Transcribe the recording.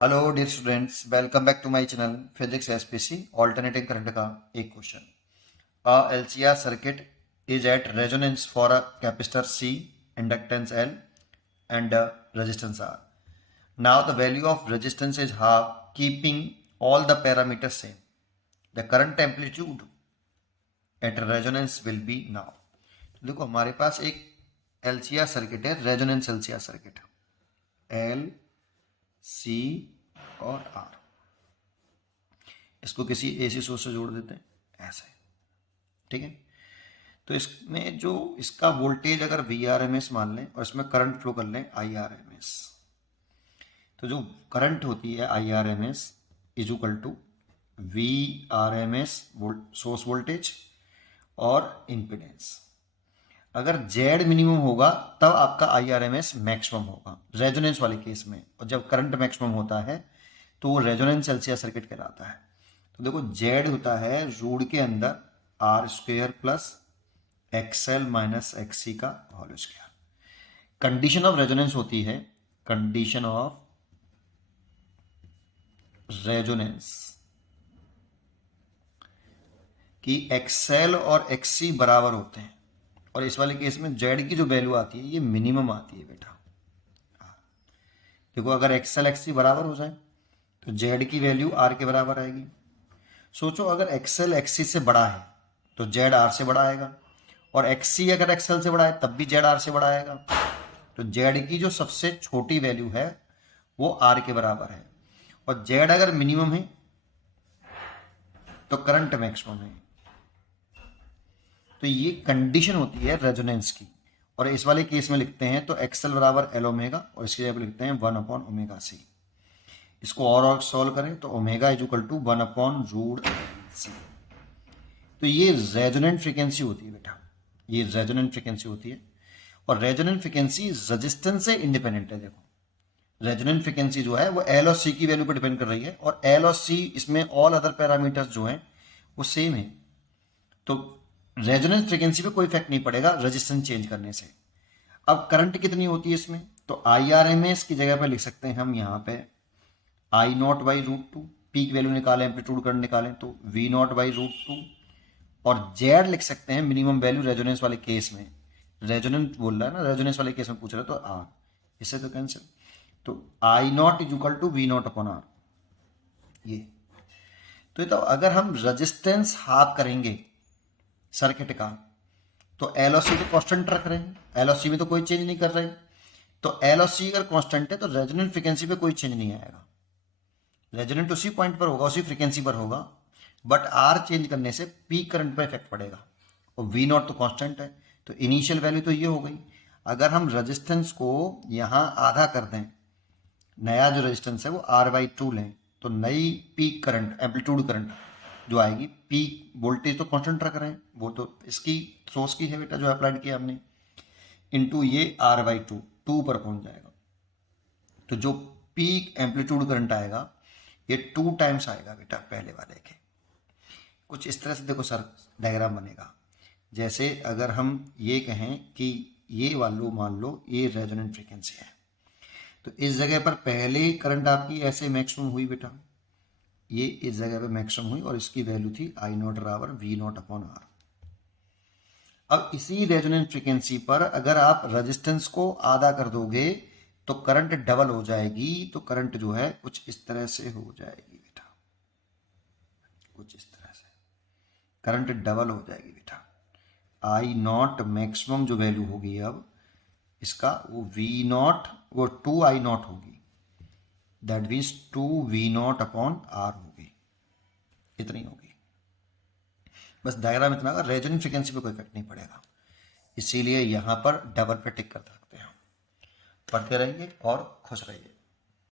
Hello dear students, welcome back to my channel physics SPC alternating current का एक क्वेश्चन। A LCR circuit is at resonance for a capacitor C, inductance L and resistance R. Now the value of resistance is half, keeping all the parameters same. The current amplitude at resonance will be now. देखो हमारे पास एक LCR circuit है, resonance LCR circuit, L C और R. इसको किसी AC source से जोड़ देते हैं ऐसे, ठीक है. तो इसमें जो इसका वोल्टेज अगर वी आर एम एस मान लें और इसमें करंट फ्लो कर लें आई आर एम एस, तो जो करंट होती है I R M S is equal to V R M S source voltage और इम्पिडेंस. अगर जेड मिनिमम होगा तब आपका I R M S maximum होगा रेजोनेंस वाले केस में, और जब करंट मैक्सिमम होता है तो वो रेजोनेंस एलसीआर सर्किट कहलाता है. तो देखो जेड होता है रूट के अंदर R square plus XL minus XC का whole square. Condition of resonance होती है, कंडीशन ऑफ रेजोनेंस कि एक्सएल और एक्सी बराबर होते हैं, और इस वाले केस में जेड की जो वैल्यू आती है ये मिनिमम आती है बेटा. देखो अगर एक्सएल एक्सी बराबर हो जाए तो जेड की वैल्यू आर के बराबर आएगी. सोचो अगर एक्सएल एक्सी से बड़ा है तो जेड आर से बड़ा आएगा, और एक्सी अगर एक्सएल से बड़ा है तब भी जेड आर से बड़ा आएगा. तो जेड की जो सबसे छोटी वैल्यू है वो आर के बराबर है, और जेड अगर मिनिमम है तो करंट मैक्सिमम है. तो ये कंडीशन होती है रेजोनेंस की. और इस वाले केस में लिखते हैं तो एक्सएल बराबर एल ओमेगा, और इसकी जगह लिखते हैं 1 अपॉन ओमेगा सी. इसको और सॉल्व करें तो omega is equal to 1 upon root C. तो ये रेजोनेंट फ्रीक्वेंसी होती है बेटा, ये रेजोनेंट फ्रीक्वेंसी होती है. और रेजोनेंट फ्रीक्वेंसी रेजिस्टेंस से इंडिपेंडेंट है. देखो रेजोनेंट फ्रीक्वेंसी जो है वो एल और सी की वैल्यू पर डिपेंड कर रही है, और एल और सी इसमें ऑल अदर पैरामीटर्स जो हैं वो सेम है. तो रेजोनेंस फ्रीक्वेंसी पे कोई इफेक्ट नहीं पड़ेगा रेजिस्टेंस चेंज करने से. अब करंट कितनी होती है इसमें, तो आई आर एम एस की जगह पर लिख सकते हैं हम यहाँ पे I naught by root two. Peak value निकालें, एम्पलीट्यूड करंट निकालें तो V naught by root two. और जेड लिख सकते हैं मिनिमम वैल्यू रेजोनेंस वाले केस में, रेजोनेंस बोल रहा है ना, रेजोनेंस वाले केस में पूछ रहा है तो आर. इससे तो कैंसिल. तो I naught is equal to V not upon R. ये तो अगर हम रेजिस्टेंस हाफ करेंगे सर्किट का तो एल और सी तो कांस्टेंट रख रहे हैं, एल और सी में तो कोई चेंज नहीं कर रहे. तो एल और सी अगर कांस्टेंट है तो रेजोनेंट फ्रीक्वेंसी पे कोई चेंज नहीं आएगा. रेजोनेंट उसी पॉइंट पर होगा, उसी फ्रीक्वेंसी पर होगा, बट आर चेंज करने से पीक करंट पर इफेक्ट पड़ेगा. और वी नॉट तो कांस्टेंट है, तो इनिशियल वैल्यू तो ये हो गई. अगर हम रेजिस्टेंस को यहाँ आधा कर दें, नया जो रेजिस्टेंस है वो आर बाई टू लें, तो नई पीक करंट एम्पलीट्यूड करंट जो आएगी, पीक वोल्टेज तो कांस्टेंट रख रहे हैं, वो तो इसकी सोर्स की है बेटा जो अप्लाइड किया हमने, इनटू ये आर बाई टू, टू पर पहुंच जाएगा. तो जो पीक एम्पलीट्यूड करंट आएगा ये 2 टाइम्स आएगा बेटा पहले वाले के. कुछ इस तरह से देखो सर डायग्राम बनेगा. जैसे अगर हम ये कहें कि ये वालो मान लो ये रेजोनेंट फ्रीक्वेंसी है, तो इस जगह पर पहले करंट आपकी ऐसे मैक्सिमम हुई बेटा, ये इस जगह पे मैक्सिमम हुई, और इसकी वैल्यू थी आई नॉट बराबर वी नॉट अपॉन आर. अब इसी रेजोनेंट फ्रीक्वेंसी पर अगर आप रेजिस्टेंस को आधा कर दोगे तो करंट डबल हो जाएगी. तो करंट जो है कुछ इस तरह से हो जाएगी बेटा, कुछ इस तरह से करंट डबल हो जाएगी बेटा. आई नॉट मैक्सिमम जो वैल्यू होगी अब इसका वो वी नॉट, वो 2 आई नॉट होगी, that means 2 V not upon R होगी, इतनी होगी. बस डायग्राम इतना का, रेजोनेंट फ्रीक्वेंसी पे कोई इफेक्ट नहीं पड़ेगा, इसीलिए यहाँ पर डबल पे टिक कर सकते हैं. पढ़ते रहिए और खुश रहिए.